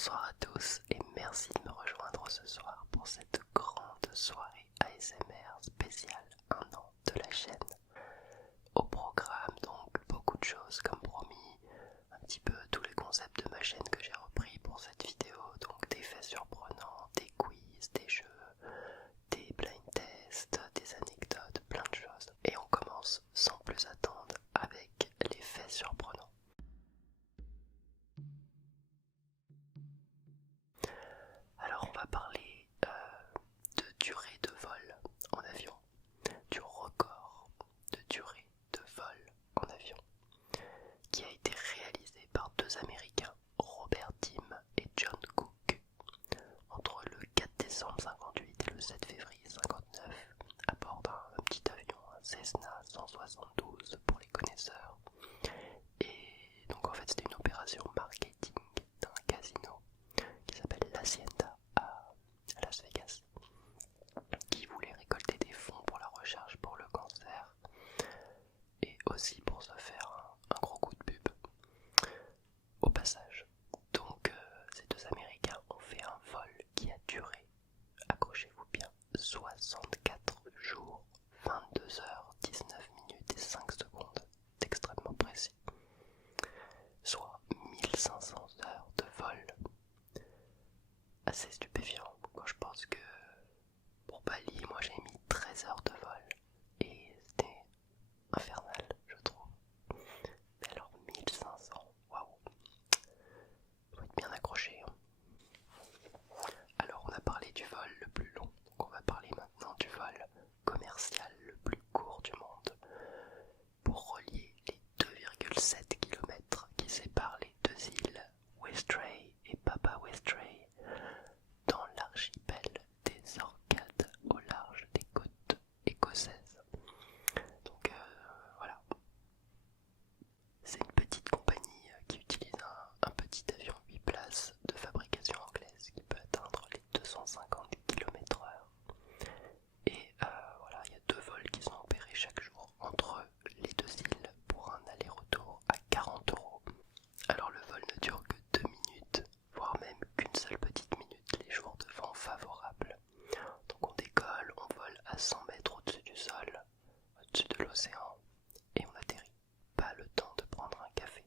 Bonsoir à tous et merci de me rejoindre ce soir pour cette grande soirée ASMR spéciale 1 an de la chaîne. Au programme donc beaucoup de choses comme promis, un petit peu tous les concepts de ma chaîne que j'ai repris pour cette vidéo, donc des faits surprenants, des quiz, des jeux, des blind tests, des anecdotes, plein de choses. Et on commence sans plus attendre avec les faits surprenants. Alors on va parler de durée de vol en avion, du record de durée de vol en avion, qui a été réalisé par deux Américains, Robert Tim et John Cook, entre le 4 décembre 58 et le 7 février 59, à bord d'un petit avion, un Cessna 172 pour les connaisseurs. Et donc en fait c'était une opération marketing d'un casino qui s'appelle l'Hacienda à Las Vegas, qui voulait récolter des fonds pour la recherche pour le cancer et aussi pour se faire un gros coup de pub au passage. Donc ces deux Américains ont fait un vol qui a duré, accrochez-vous bien, 64 jours, 22 heures, 19 minutes et 5 secondes. C'est extrêmement précis. Soit 1500 heures de vol. Assez stupéfiant quand je pense que pour Bali, moi j'ai mis 13 heures de vol et c'était infernal, je trouve. Mais alors 1500, waouh, faut être bien accroché. Alors on a parlé du vol le plus long, donc on va parler maintenant du vol commercial le plus court du monde pour relier les 2,7 km qui séparent les deux îles Westray et Papa Westray dans l'archipel des Orcades au large des côtes écossaises. Donc voilà, c'est une petite compagnie qui utilise un petit avion 8 places de fabrication anglaise qui peut atteindre les 250 km/h. Et voilà, il y a deux vols qui sont opérés chaque jour entre les deux îles pour un aller-retour à 40 €. Alors le vol ne dure que 2 minutes, voire même qu'une seule petite minute, les jours de vent favorables. Donc on décolle, on vole à 100 mètres au-dessus du sol, au-dessus de l'océan, et on atterrit. Pas le temps de prendre un café.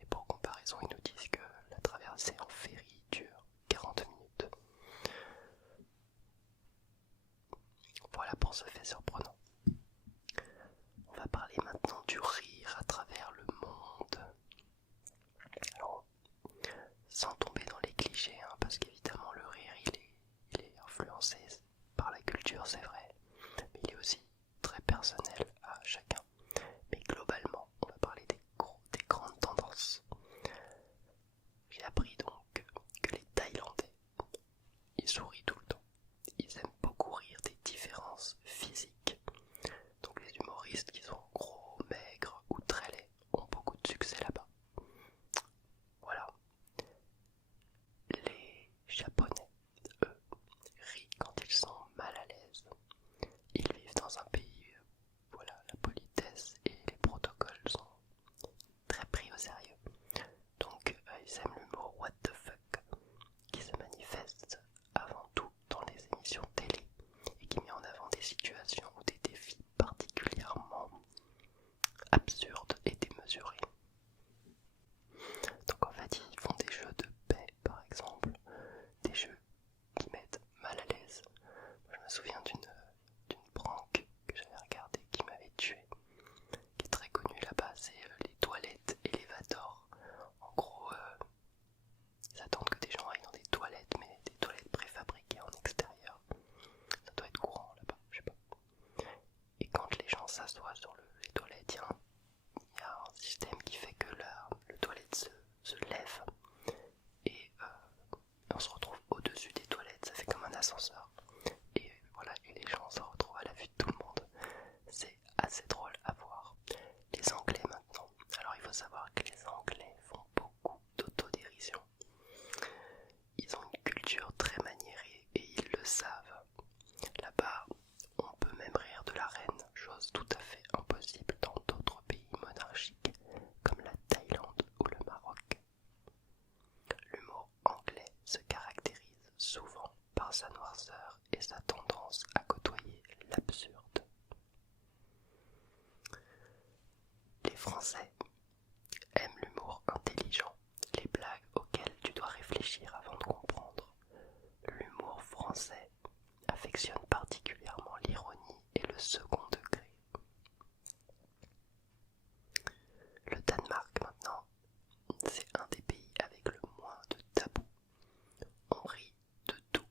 Et pour comparaison, ils nous disent que la traversée en ferry dure 40 minutes. Voilà pour ce fait surprenant. On va parler maintenant du rire à travers le monde. Alors, sans tomber dans les clichés, parce qu'évidemment le rire il est influencé par la culture, c'est vrai, mais il est aussi très personnel à chacun. Mais globalement, on va parler des grandes tendances. J'ai appris donc que les Thaïlandais, ils sourient tout le temps. Ils aiment beaucoup rire des différences physiques. Donc les humoristes qui sont gros, maigres ou très laids ont beaucoup de succès là-bas. Voilà. Les Japonais, eux, rient quand ils sont mal à l'aise. Ils vivent dans un pays, voilà, la politesse et les protocoles sont très pris au sérieux. Donc ils aiment l'humour what the fuck, qui se manifeste avant tout dans les émissions télé et qui met en avant des situations ou des défis particulièrement absurdes et démesurés. Donc en fait ils font des jeux de paix par exemple, des jeux qui mettent mal à l'aise. Je me souviens d'une prank que j'avais regardée qui m'avait tué, qui est très connue là-bas, c'est les toilettes Elevator. En gros, ils attendent que des gens aillent dans des toilettes, mais des toilettes préfabriquées en extérieur. Ça doit être courant là-bas, je sais pas. Et quand les gens s'assoient sur les toilettes, il y a un système qui fait que le toilette se lève et on se retrouve au-dessus des toilettes, ça fait comme un ascenseur. Et voilà, et les gens se retrouvent à la vue de tout le monde. C'est assez drôle à voir. Les Anglais maintenant. Alors il faut savoir que les Anglais font beaucoup d'autodérision. Ils ont une culture très maniérée et ils le savent. Là-bas, on peut même rire de la reine, chose tout à fait impossible dans d'autres pays monarchiques comme la Thaïlande ou le Maroc. L'humour anglais second degré. Le Danemark maintenant, c'est un des pays avec le moins de tabous. On rit de tout.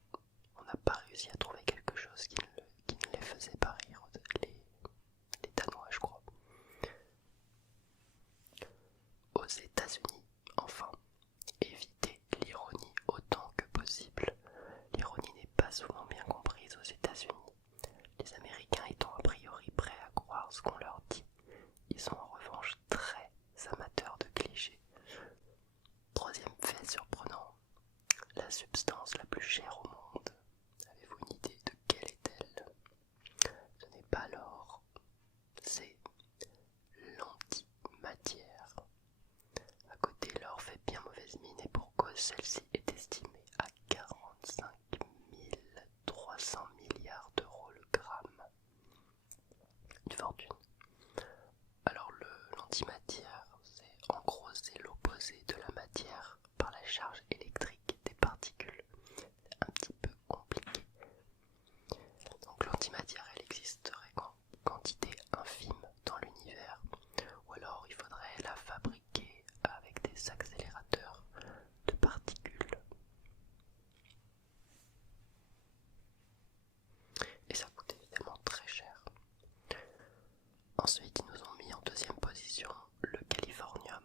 On n'a pas réussi à trouver quelque chose qui ne les faisait pas rire, les Danois je crois. Aux États-Unis, enfin, évitez l'ironie autant que possible. L'ironie n'est pas souvent bien comprise aux États-Unis. Les Américains étant a priori prêts à croire ce qu'on leur dit, ils sont en revanche très amateurs de clichés. Troisième fait surprenant, la substance la plus chère au monde. Avez-vous une idée de quelle est-elle? Ce n'est pas l'or, c'est l'antimatière. À côté, l'or fait bien mauvaise mine et pour cause, celle-ci est estimée à 45 300 milliards d'euros le gramme. Une fortune. Alors l'antimatière, en gros c'est l'opposé de la matière par la charge électrique des particules. C'est un petit peu compliqué. Donc l'antimatière elle existerait qu'en quantité infime dans l'univers, ou alors il faudrait la fabriquer avec des accélérateurs de particules. Et ça coûte évidemment très cher. Ensuite, ils nous ont mis en deuxième position le californium,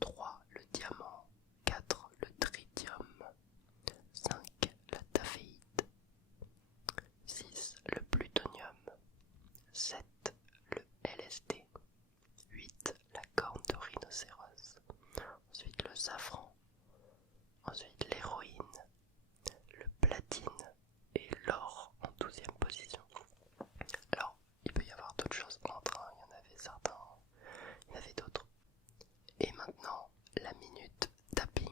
3 le diamant, 4 le tritium, 5 la taphéite, 6 le plutonium, 7 le LSD, 8 la corne de rhinocéros, ensuite le safran, ensuite l'héroïne, le platine et l'or en 12e position. Alors, il peut y avoir d'autres choses entre, il y en avait certains, il y en avait d'autres. Et maintenant, la minute tapping.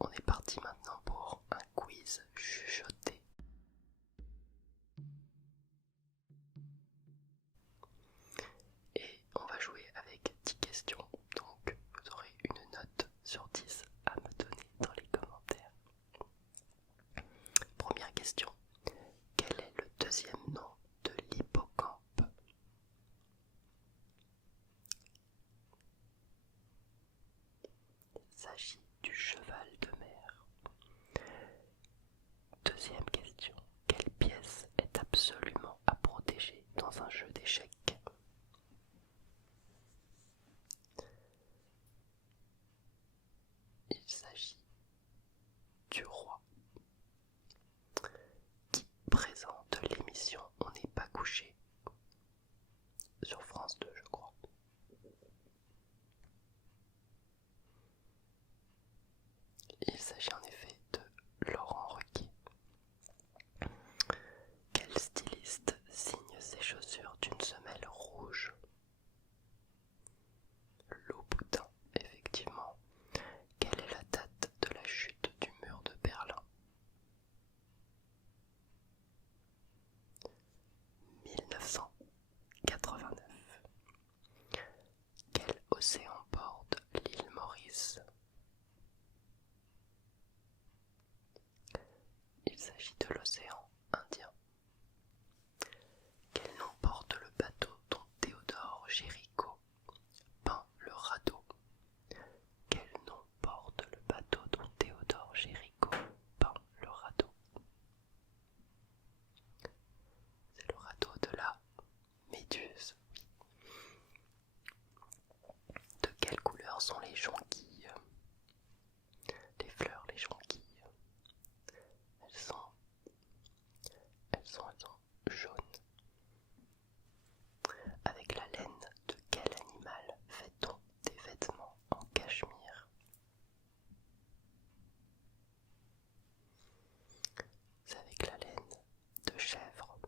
On est parti maintenant pour un quiz chuchoté. Et on va jouer avec 10 questions, donc vous aurez une note sur 10 à me donner dans les commentaires. Première question, quel est le deuxième nom de l'hippocampe? Il s'agit du cheval de mer. Deuxième question, quelle pièce est absolument à protéger dans un jeu d'échecs? Il s'agit du roi. Qui présente l'émission On n'est pas couché sur France 2, je crois. Il s'agit en effet de Laurent Ruquier. Quel styliste signe ses chaussures d'une semelle rouge? sont les jonquilles. Les fleurs, les jonquilles. Elles sont jaunes. Avec la laine de quel animal fait-on des vêtements en cachemire? C'est avec la laine de chèvre.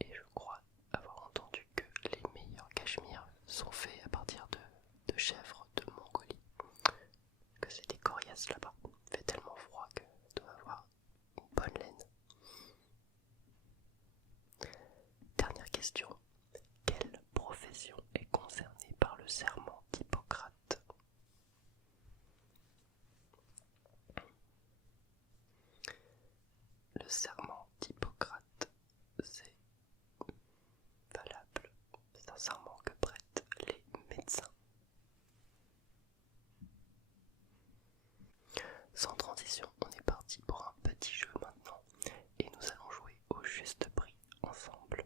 Et je crois avoir entendu que les meilleurs cachemires sont faits à partir de chèvres de Mongolie. Que c'est des coriaces là-bas. Il fait tellement froid que doit avoir une bonne laine. Dernière question. Quelle profession est concernée par le serment d'Hippocrate? Le serment d'Hippocrate, c'est valable. C'est un serment que prêtent les médecins. Sans transition, on est parti pour un petit jeu maintenant et nous allons jouer au juste prix ensemble.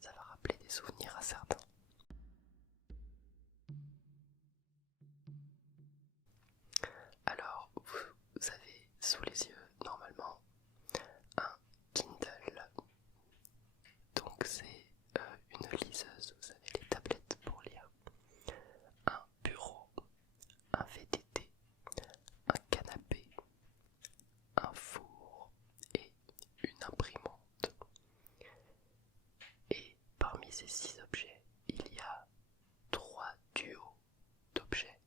Ça va rappeler des souvenirs à certains. Alors, vous avez sous les yeux normalement un Kindle. Donc c'est une liseuse, vous avez les tablettes pour lire. Un bureau, un VTT, un canapé, un four et une imprimante. Et parmi ces 6 objets, il y a 3 duos d'objets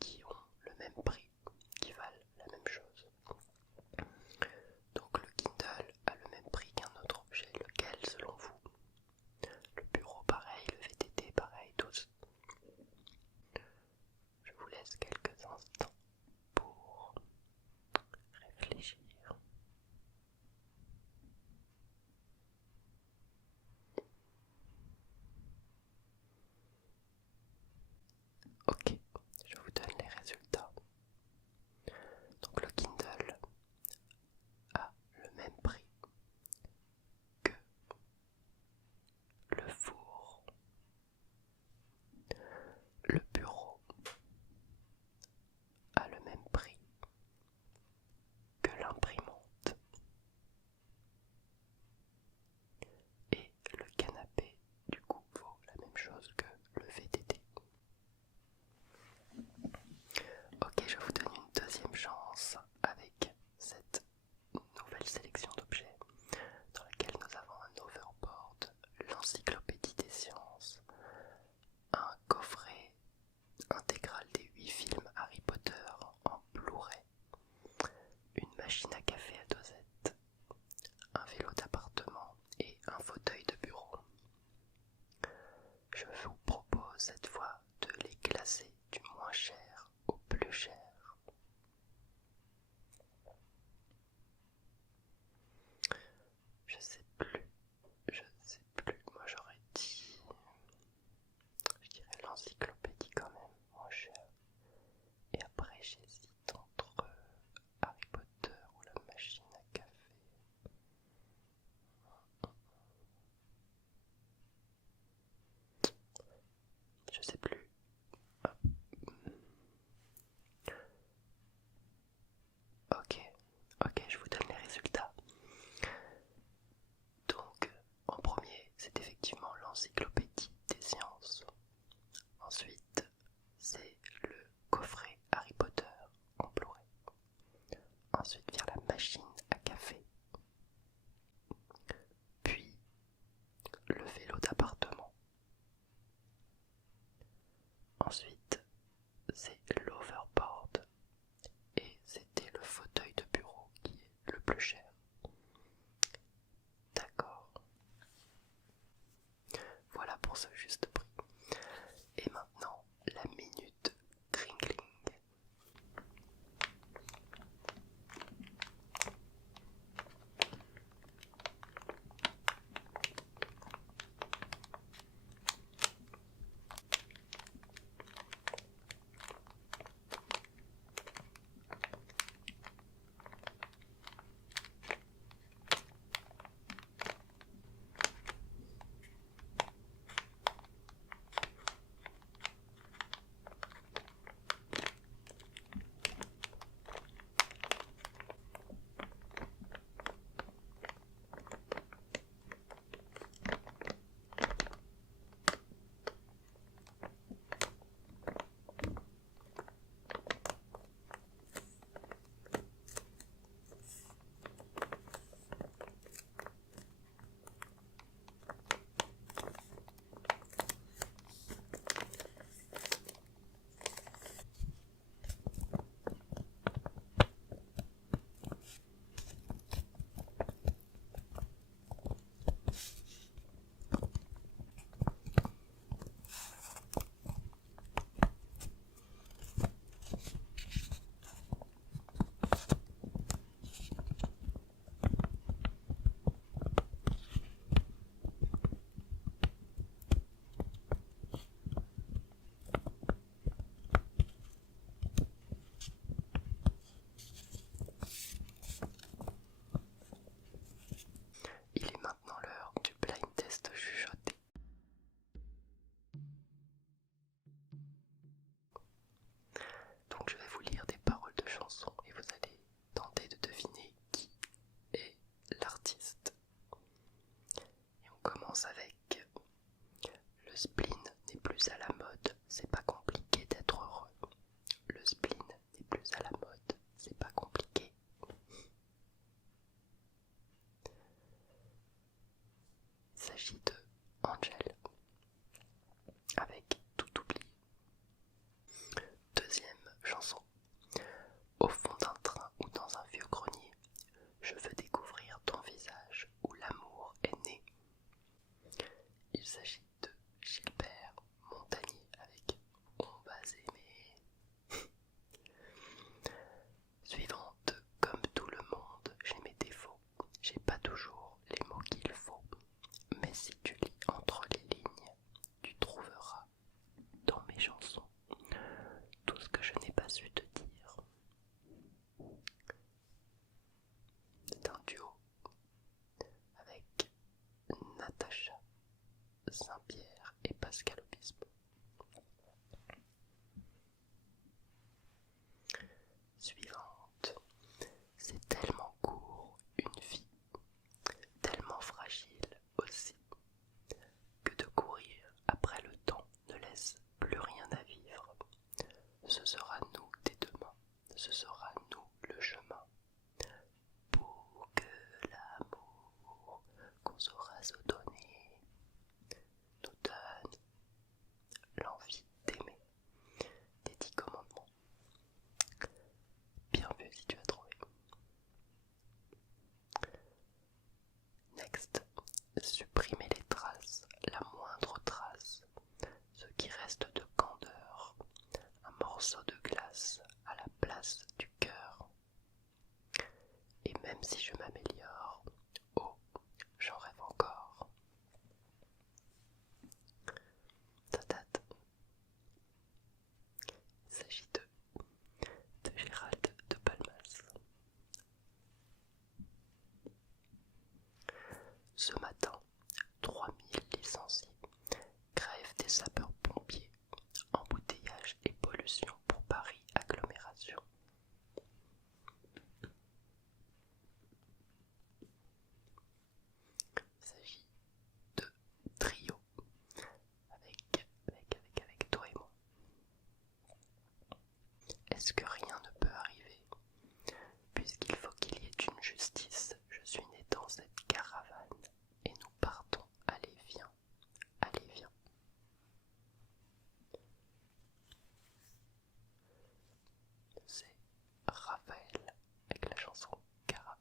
qui ont le même prix, qui valent la même chose. Donc le Kindle a le même prix qu'un autre objet, lequel selon vous? Le bureau pareil, le VTT pareil, tous. Je vous laisse quelques instants pour réfléchir. Ok, je vous donne les résultats. Donc le Kindle a le même prix que le four. Le bureau a le même prix que l'imprimante. Et le canapé, du coup, vaut la même chose que le VTT. Ok, je vous donne une deuxième chance avec cette nouvelle sélection d'objets dans laquelle nous avons un overboard, l'encyclopédie des sciences, un coffret intégral des 8 films Harry Potter en Blu-ray, une machine à café à dosette, un vélo d'appartement et un fauteuil de bureau. Je vous propose cette fois de les classer du moins cher au plus cher. Je sais plus, moi j'aurais dit, je dirais l'encyclopédie quand même, moins cher. Et après j'hésite entre Harry Potter ou la machine à café. Je sais plus. Ok, je vous donne les résultats. Donc, en premier, c'est effectivement l'encyclopédie des sciences. Ensuite, ce sera nous le chemin. Pour que l'amour qu'on saura se donner nous donne l'envie d'aimer. Des 10 commandements. Bien vu si tu as trouvé. Next. Supprimer les traces, la moindre trace, ce qui reste de candeur, un morceau de glace à la place du cœur. Et même si je m'améliore, oh, j'en rêve encore. Ça date. Il s'agit de Gérald de Palmas. Ce matin, 3000 licenciés, grève des sapeurs-pompiers, embouteillage et pollution pour Paris agglomération. Il s'agit de trio avec toi et moi. Est-ce que rien ne peut arriver? Puisqu'il faut qu'il y ait une justice, je suis né dans cette caravane et nous partons. Allez, viens, allez, viens. C'est Raphaël avec la chanson Caravane.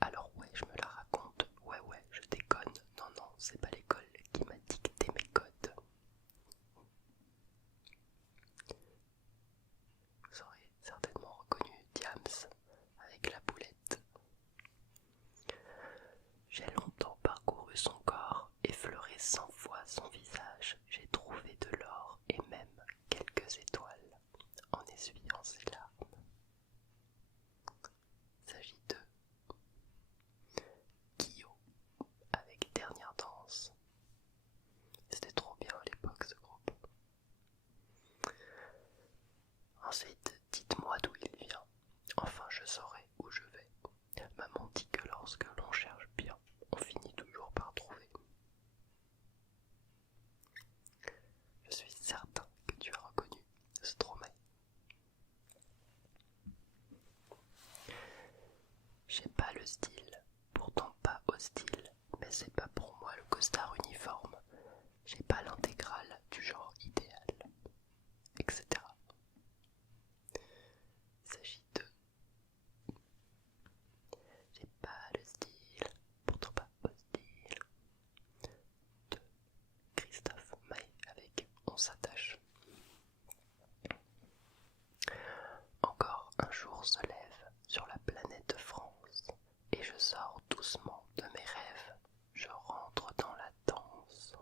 Alors ouais, je me la raconte, ouais, je déconne, non, c'est pas l'école qui m'a dicté mes codes. Vous aurez certainement reconnu Diams avec la boulette. J'ai longtemps parcouru son corps, effleuré 100 fois son visage, j'ai trouvé de l'or et même quelques étoiles en essuyant ses larmes. Il s'agit de Guillaume avec Dernière Danse. C'était trop bien à l'époque ce groupe. Ensuite, dites-moi d'où il vient. Enfin, je saurai où je vais. Maman dit que lorsque l'on cherche bien, on finit toujours par trouver. Je suis certain que tu as reconnu Stromae. J'ai pas le style, pourtant pas hostile, mais c'est pas pour moi le costard uniforme. J'ai pas l'intégrale du genre idéal, etc. Il s'agit de J'ai pas le style, pourtant pas hostile, de Christophe Maé avec On s'attache. Encore un jour se lève sur la planète France et je sors doucement de mes rêves, je rentre dans la danse.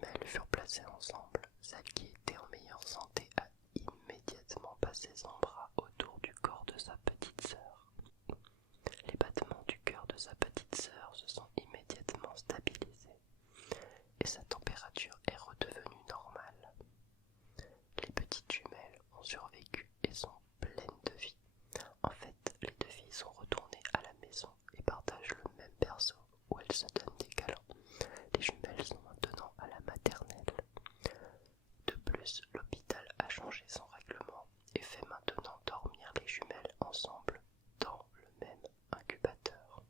jumelles furent placées ensemble, celle qui était en meilleure santé a immédiatement passé son bras autour du corps de sa petite sœur. Les battements du cœur de sa petite sœur se sont immédiatement stabilisés et sa température est redevenue normale. Les petites jumelles ont survécu et sont pleines de vie. En fait, les deux filles sont retournées à la maison et partagent le même berceau où elles se donnent des câlins. Les jumelles sont maintenant à la maternelle. De plus, l'hôpital a changé son règlement et fait maintenant dormir les jumelles ensemble dans le même incubateur.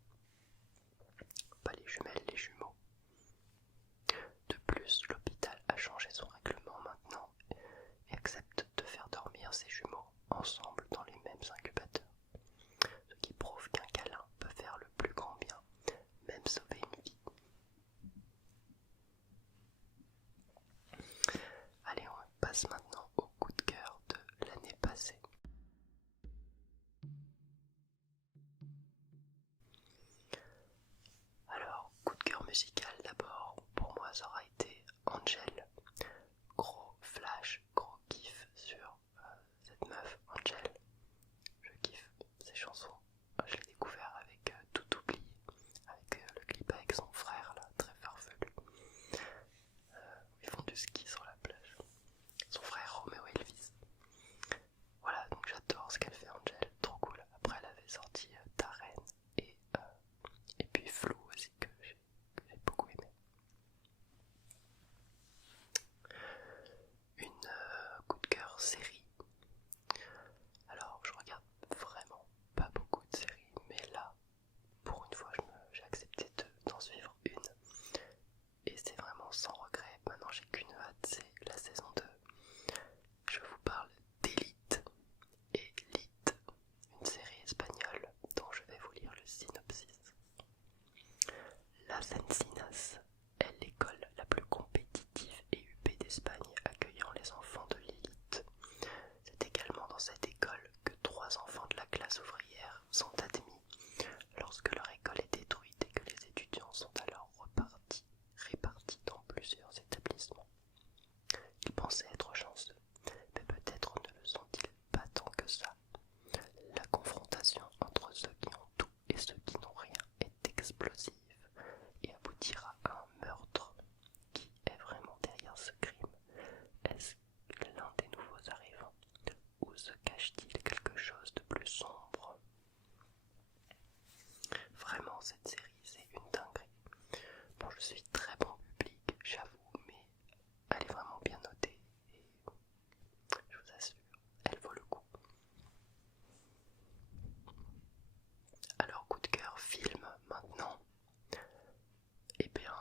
Pas les jumelles, les jumeaux. De plus, l'hôpital a changé son règlement maintenant et accepte de faire dormir ses jumeaux ensemble dans les mêmes incubateurs. Ce qui prouve qu'un câlin peut faire le plus grand bien, même sauver une vie. Allez, on passe maintenant au coup de cœur de l'année passée. Alors, coup de cœur musical d'abord, pour moi ça aura été Angel. Gros flash, gros kiff sur cette meuf, Angel. Je kiffe ses chansons. Je l'ai découvert avec Tout oublié, avec le clip avec son frère là, très farfelu. Ils font du ski sur la plage. Son frère Roméo Elvis. Voilà, donc j'adore ce qu'elle fait Angel, trop cool. Après elle avait sorti Ta Reine et puis Flou aussi que j'ai beaucoup aimé. Une coup de cœur série. Alors je regarde vraiment pas beaucoup de séries, mais là, pour une fois, j'ai accepté d'en suivre une. Et c'est vraiment sans regret. Maintenant j'ai qu'une hâte, c'est la saison 2. Je vous parle d'Élite. Élite, une série espagnole dont je vais vous lire le synopsis. Las Encinas est l'école la plus compétitive et huppée d'Espagne, accueillant les enfants de l'élite. C'est également dans cette école que 3 enfants de la classe ouvrière sont admis lorsque leur école est détruite et que les étudiants sont alors répartis dans plusieurs établissements. Ils pensaient être chanceux, mais peut-être ne le sont-ils pas tant que ça. La confrontation entre ceux qui ont tout et ceux qui n'ont rien est explosive et aboutira à un meurtre. Qui est vraiment derrière ce crime? Est-ce l'un des nouveaux arrivants? Ou se cache-t-il quelque chose de plus sombre? Vraiment, cette série, c'est une dinguerie. Bon, je suis très bon public, j'avoue, mais elle est vraiment bien notée et je vous assure, elle vaut le coup. Alors, coup de cœur film maintenant. Eh bien,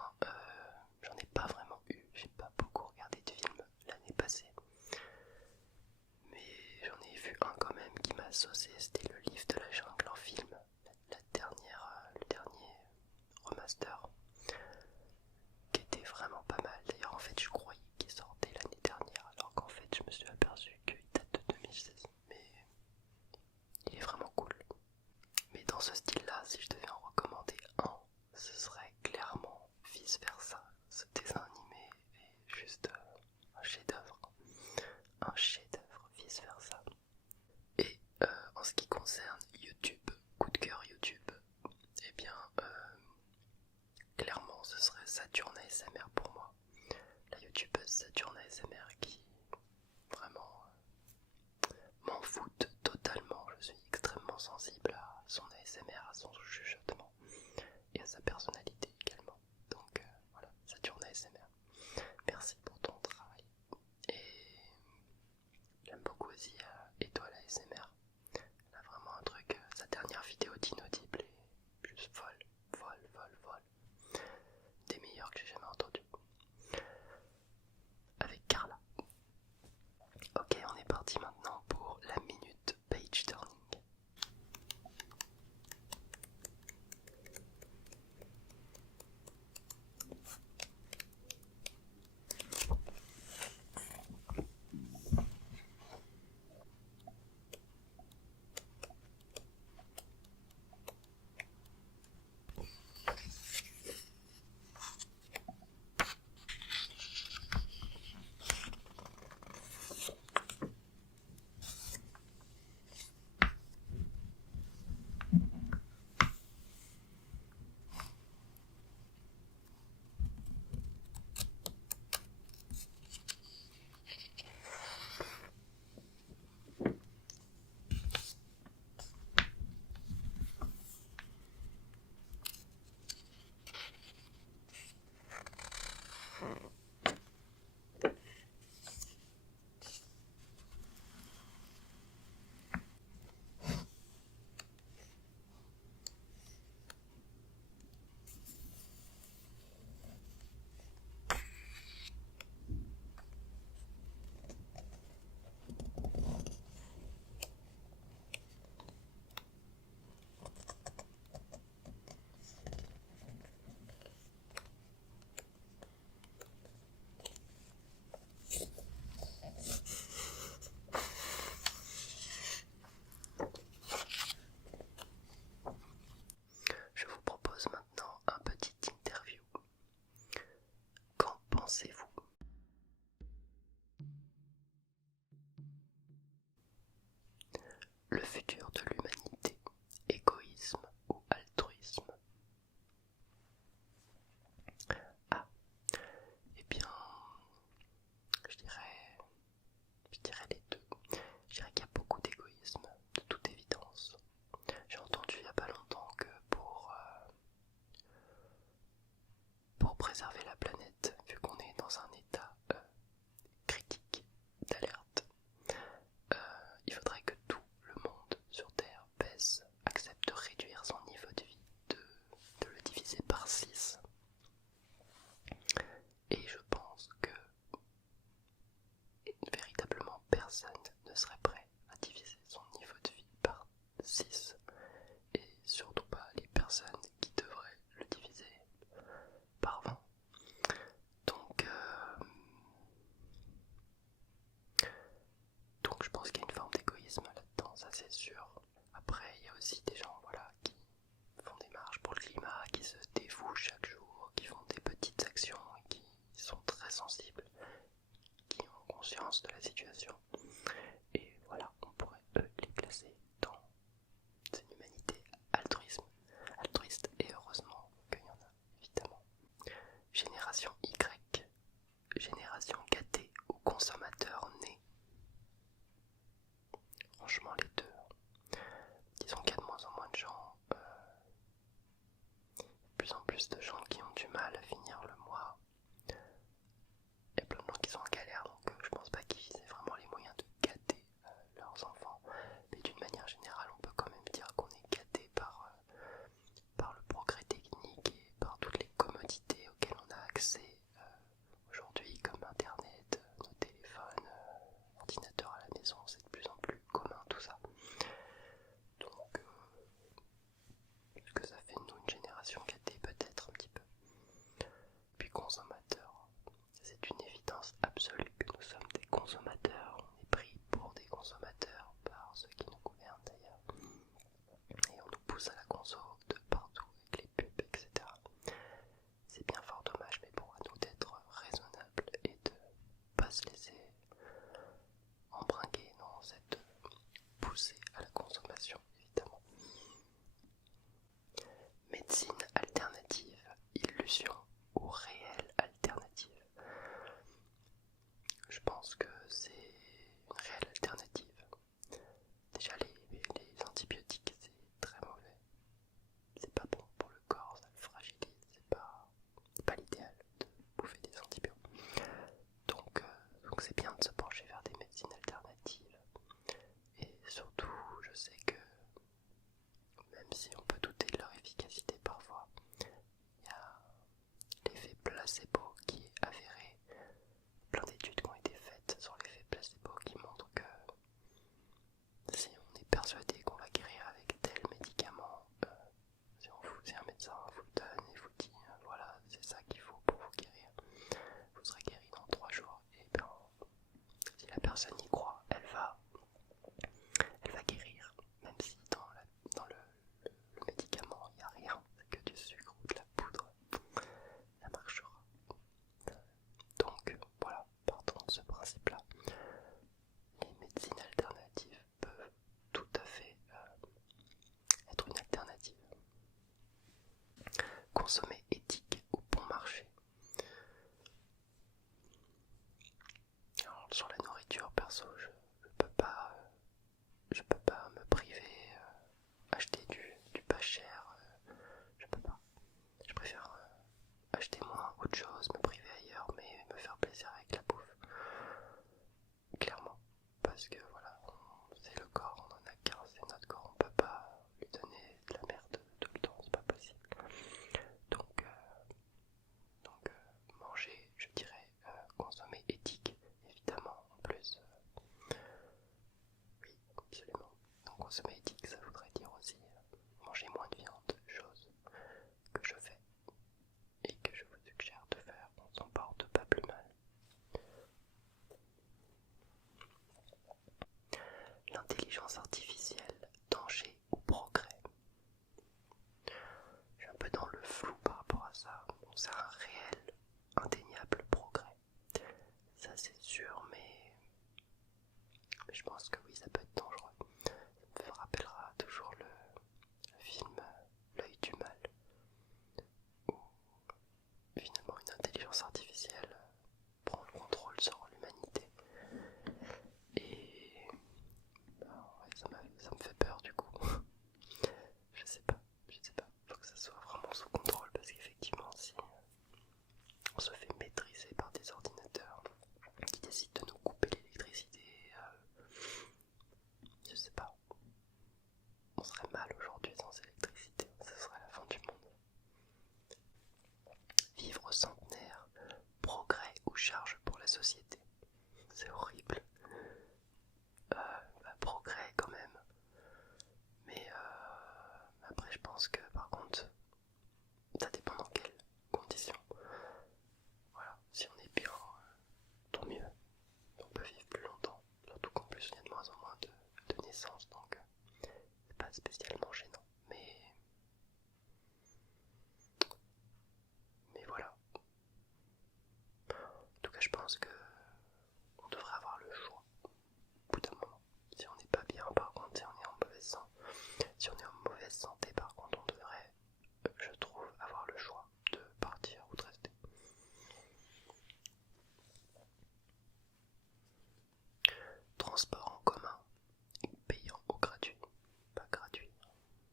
j'en ai pas vraiment eu, j'ai pas beaucoup regardé de films l'année passée. Mais j'en ai vu un quand même qui m'a saucé, c'était Le Livre de la Jungle en film, le dernier remaster, qui était vraiment pas mal. D'ailleurs, en fait, je croyais qu'il sortait l'année dernière, alors qu'en fait, je me suis aperçu qu'il date de 2016. Mais il est vraiment cool. Mais dans ce style-là, si je devais en recommander un, ce serait clairement Vice Versa. Ce dessin animé est juste un chef-d'œuvre. Un chef-d'œuvre, Vice Versa. Et en ce qui concerne YouTube, coup de cœur YouTube, eh bien, clairement, ce serait Saturne ASMR pour moi. La youtubeuse Saturne ASMR qui vraiment m'en fout totalement. Je suis extrêmement sensible à son ASMR, à son chuchotement et à sa personnalité également. Donc voilà, Saturne ASMR. Merci pour ton travail. Et pensez-vous? Le futur de l'humanité, égoïsme ou altruisme? Ah, eh bien, je dirais les deux. Je dirais qu'il y a beaucoup d'égoïsme, de toute évidence. J'ai entendu il n'y a pas longtemps que pour préserver la planète, vu qu'on est dans un état critique d'alerte, il faudrait que tout le monde sur Terre baisse, accepte de réduire son niveau de vie, de le diviser par 6. Et je pense que véritablement personne ne serait prêt à diviser son niveau de vie par 6. Et surtout pas les personnes qui devraient le diviser par 20. Donc je pense qu'il y a une forme d'égoïsme là-dedans, ça c'est sûr. Après il y a aussi des gens qui font des marches pour le climat, qui se dévouent chaque jour, qui font des petites actions et qui sont très sensibles, qui ont conscience de la situation. Et voilà, on pourrait les classer dans une humanité altruiste, et heureusement qu'il y en a, évidemment. Génération Y, génération gâtée ou consommateur né? Franchement les deux. Disons qu'il y a de moins en moins de gens, de plus en plus de gens qui ont du mal à finir le mois. Il y a plein de gens qui sont en galère, donc je pense pas qu'ils aient vraiment les moyens de gâter leurs enfants. Mais d'une manière générale, on peut quand même dire qu'on est gâté par le progrès technique et par toutes les commodités auxquelles on a accès aujourd'hui, comme internet, nos téléphones, ordinateurs à la maison, c'est de plus en plus commun tout ça. Donc ce que ça fait de nous une génération gâtée peut-être un petit peu. Puis consommateurs, c'est une évidence absolue que nous sommes des consommateurs, on est pris pour des consommateurs par ceux qui nous gouvernent d'ailleurs. Et on nous pousse à la conso de partout avec les pubs, etc. C'est bien fort dommage, mais bon, à nous d'être raisonnables et de pas se laisser embringuer dans cette poussée à la consommation, évidemment. Médecine alternative, illusion ou réelle alternative? Je pense que c'est une réelle alternative. Déjà les antibiotiques c'est très mauvais. C'est pas bon pour le corps, ça le fragilise, c'est pas l'idéal de bouffer des antibiotiques. Donc c'est bien de se pencher vers des médecines alternatives. Et surtout, je sais que même si on peut douter de leur efficacité parfois, il y a l'effet placebo qui est avéré. Plein d'études qui ont été faites sur l'effet placebo qui montrent que si on est persuadé qu'on va guérir avec tel médicament, si un médecin vous le donne et vous dit voilà c'est ça qu'il faut pour vous guérir, vous serez guéri dans 3 jours. Et bien si la personne y croit, elle va guérir, même si dans le médicament il n'y a rien, c'est que du sucre ou de la poudre, ça marchera. Donc voilà, partons de ce principe-là. Les médecines alternatives peuvent tout à fait être une alternative. Consommer éthique ou bon marché? Alors, sur la nourriture, perso, je peux pas me priver, acheter du pas cher, je peux pas. Je préfère acheter moins autre chose, me priver ailleurs, mais me faire plaisir avec la bouffe. Clairement. Parce que voilà, c'est le corps, on en a qu'un, c'est notre corps, on peut pas lui donner de la merde tout le temps, c'est pas possible. Donc manger, je dirais, consommer éthique, évidemment, en plus. Oui, absolument. Donc consommer éthique, ça voudrait dire aussi manger moins de viande, chose que je fais et que je vous suggère de faire, on s'en porte pas plus mal. L'intelligence artificielle, danger ou progrès? Je suis un peu dans le flou par rapport à ça. Bon, c'est un réel, indéniable progrès. société. C'est horrible. Progrès quand même. Mais après je pense que par contre, ça dépend dans quelles conditions. Voilà, si on est bien, tant mieux. On peut vivre plus longtemps. Surtout qu'en plus il y a de moins en moins de naissances, donc c'est pas spécialement gênant. Mais voilà. En tout cas, je pense que on devrait avoir le choix au bout d'un moment. Si on n'est pas bien, par contre, si on est en mauvaise santé, par contre, on devrait, je trouve, avoir le choix de partir ou de rester. Transport en commun, payant ou gratuit? Pas gratuit.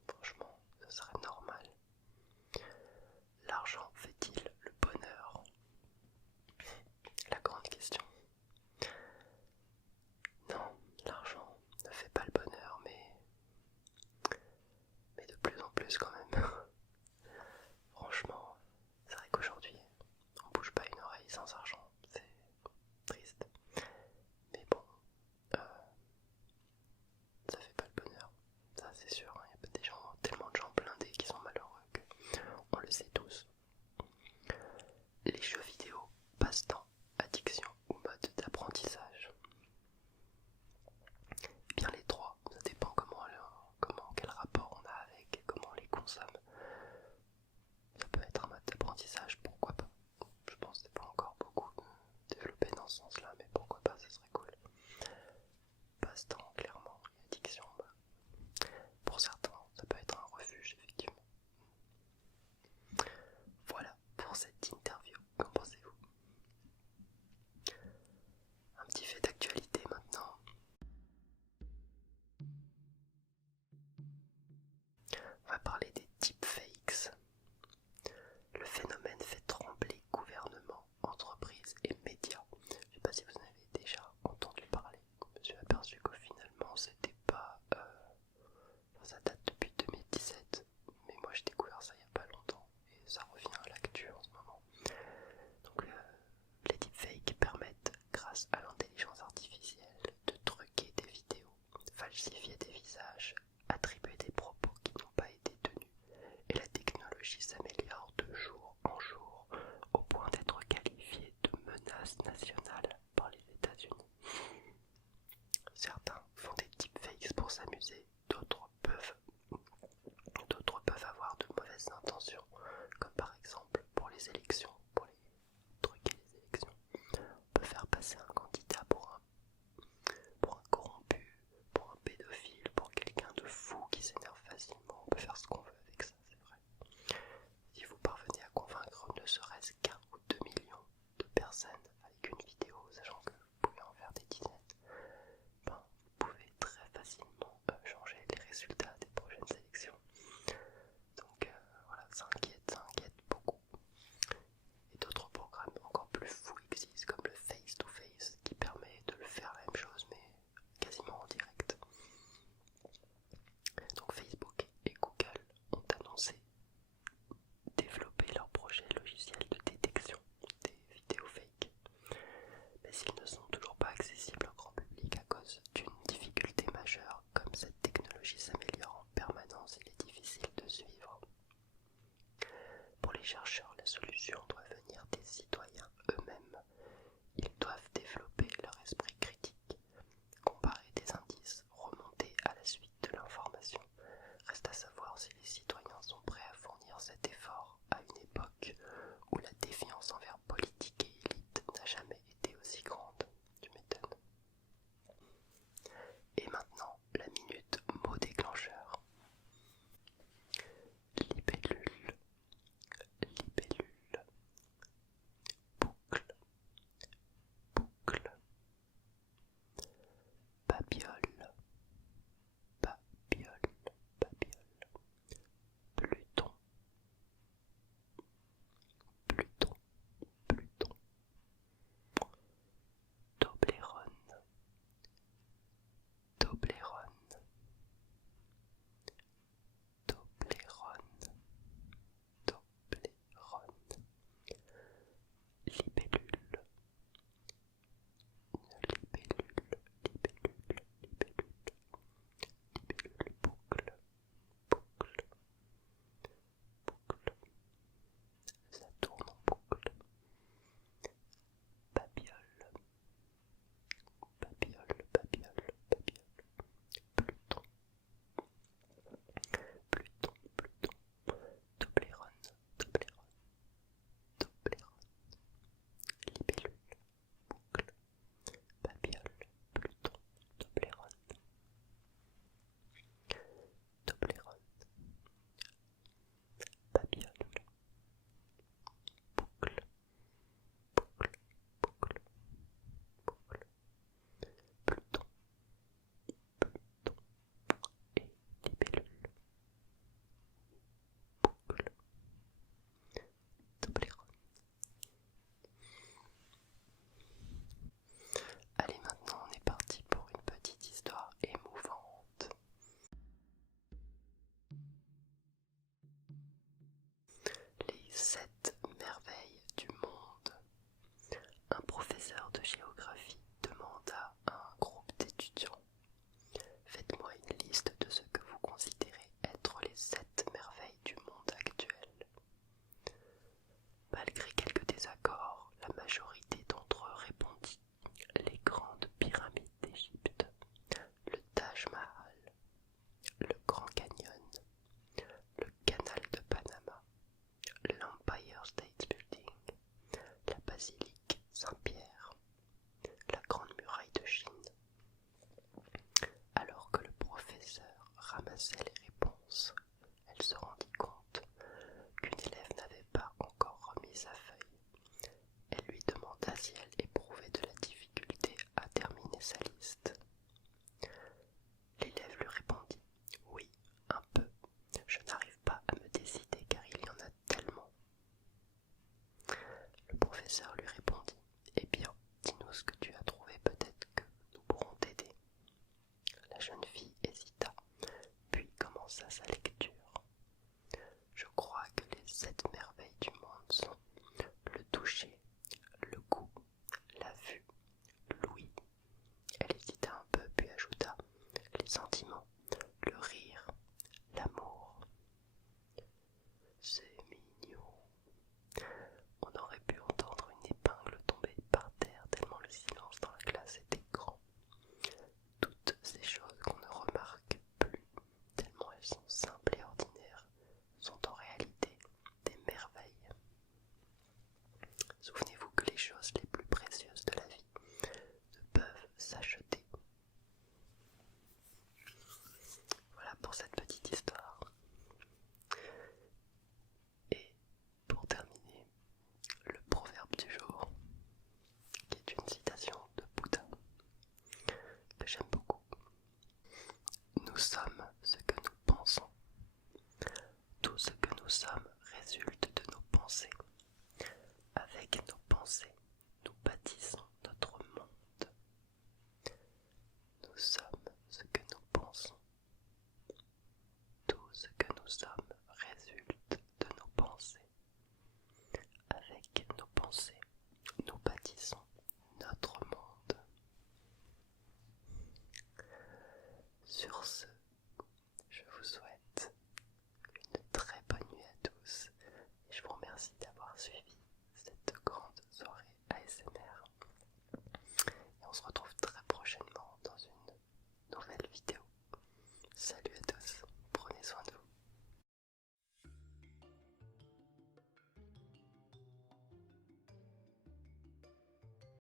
Franchement, ça serait normal. L'argent fait-il le bonheur? La grande question. Non, l'argent ne fait pas le bonheur, mais de plus en plus quand même. Franchement, c'est vrai qu'aujourd'hui, on bouge pas une oreille sans argent, c'est triste. Mais bon, ça fait pas le bonheur, ça c'est sûr. Il y a des gens, tellement de gens blindés qui sont malheureux que on le sait tous. Les jeux vidéo, passe-temps, addiction ou mode d'apprentissage? Eh bien les trois, ça dépend quel rapport on a avec, comment on les consomme. Ça peut être un mode d'apprentissage, pourquoi pas. Je pense que c'est pas encore beaucoup développé dans ce sens-là, mais pourquoi pas, ça serait cool. Passe-temps, clairement, et addiction, pour certains, ça peut être un refuge, effectivement. Voilà pour cette interview, qu'en pensez-vous? Un petit fait d'actualité maintenant. On va parler des deepfakes. Le phénomène fait trembler gouvernements, entreprises et médias. Je ne sais pas si vous en avez déjà entendu parler. Je me suis aperçu qu'au finalement c'était pas... ça date depuis 2017, mais moi j'ai découvert ça il n'y a pas longtemps et ça revient à l'actu en ce moment. Donc les deepfakes permettent, grâce à l'intelligence artificielle, de truquer des vidéos, falsifier des visages, attribuer des propos qui n'ont pas été tenus, et la technologie s'améliore de jour en jour au point d'être qualifiée de menace nationale par les États-Unis. Certains font des deepfakes pour s'amuser, d'autres peuvent avoir de mauvaises intentions, comme par exemple pour les élections, pour les truquer les élections. On peut faire passer un candidat pour un corrompu, pour un pédophile, pour quelqu'un de fou qui s'énerve facilement. On peut faire ce qu'on veut avec ça, c'est vrai. Si vous parvenez à convaincre ne serait-ce qu'un ou 2 millions de personnes avec une vidéo, sachant que vous pouvez en faire des dizaines, vous pouvez très facilement changer les résultats